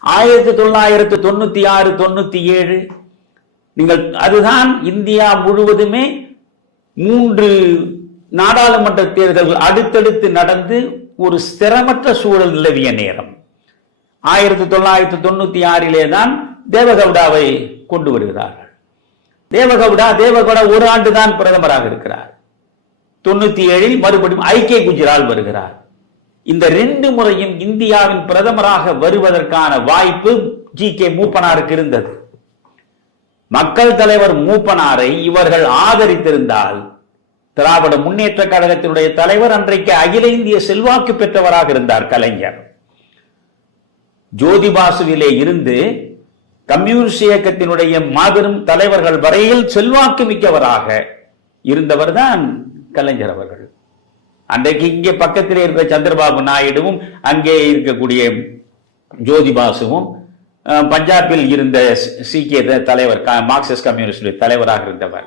ஆயிரத்தி தொள்ளாயிரத்தி தொண்ணூத்தி ஆறு தொண்ணூத்தி ஏழு. நீங்கள் அதுதான் இந்தியா முழுவதுமே மூன்று நாடாளுமன்ற தேர்தல்கள் அடுத்தடுத்து நடந்து ஒரு ஸ்திரமற்ற சூழல் நிலவிய நேரம். ஆயிரத்தி தொள்ளாயிரத்தி தொண்ணூத்தி ஆறிலே தான் தேவகவுடாவை கொண்டு வருகிறார்கள். தேவகவுடா தேவகவுடா ஒரு ஆண்டு தான் பிரதமராக இருக்கிறார். தொண்ணூத்தி ஏழில் மறுபடியும் ஐக்கிய குஜரால் வருகிறார். இந்த ரெண்டு முறையும் இந்தியாவின் பிரதமராக வருவதற்கான வாய்ப்பு ஜி கே மூப்பனாருக்கு இருந்தது. மக்கள் தலைவர் மூப்பனாரை இவர்கள் ஆதரித்திருந்தால் திராவிட முன்னேற்ற கழகத்தினுடைய தலைவர் அன்றைக்கு அகில இந்திய செல்வாக்கு பெற்றவராக இருந்தார் கலைஞர். ஜோதிபாசுவிலே இருந்து கம்யூனிஸ்ட் இயக்கத்தினுடைய மாபெரும் தலைவர்கள் வரையில் செல்வாக்கு மிக்கவராக இருந்தவர் தான் கலைஞர் அவர்கள். அன்றைக்கு இங்கே பக்கத்திலே இருக்கிற சந்திரபாபு நாயுடுவும் அங்கே இருக்கக்கூடிய ஜோதிபாசுவும் அஹ், பஞ்சாபில் இருந்த சீக்கிய தலைவர் மார்க்சிஸ்ட் கம்யூனிஸ்ட் தலைவராக இருந்தவர்.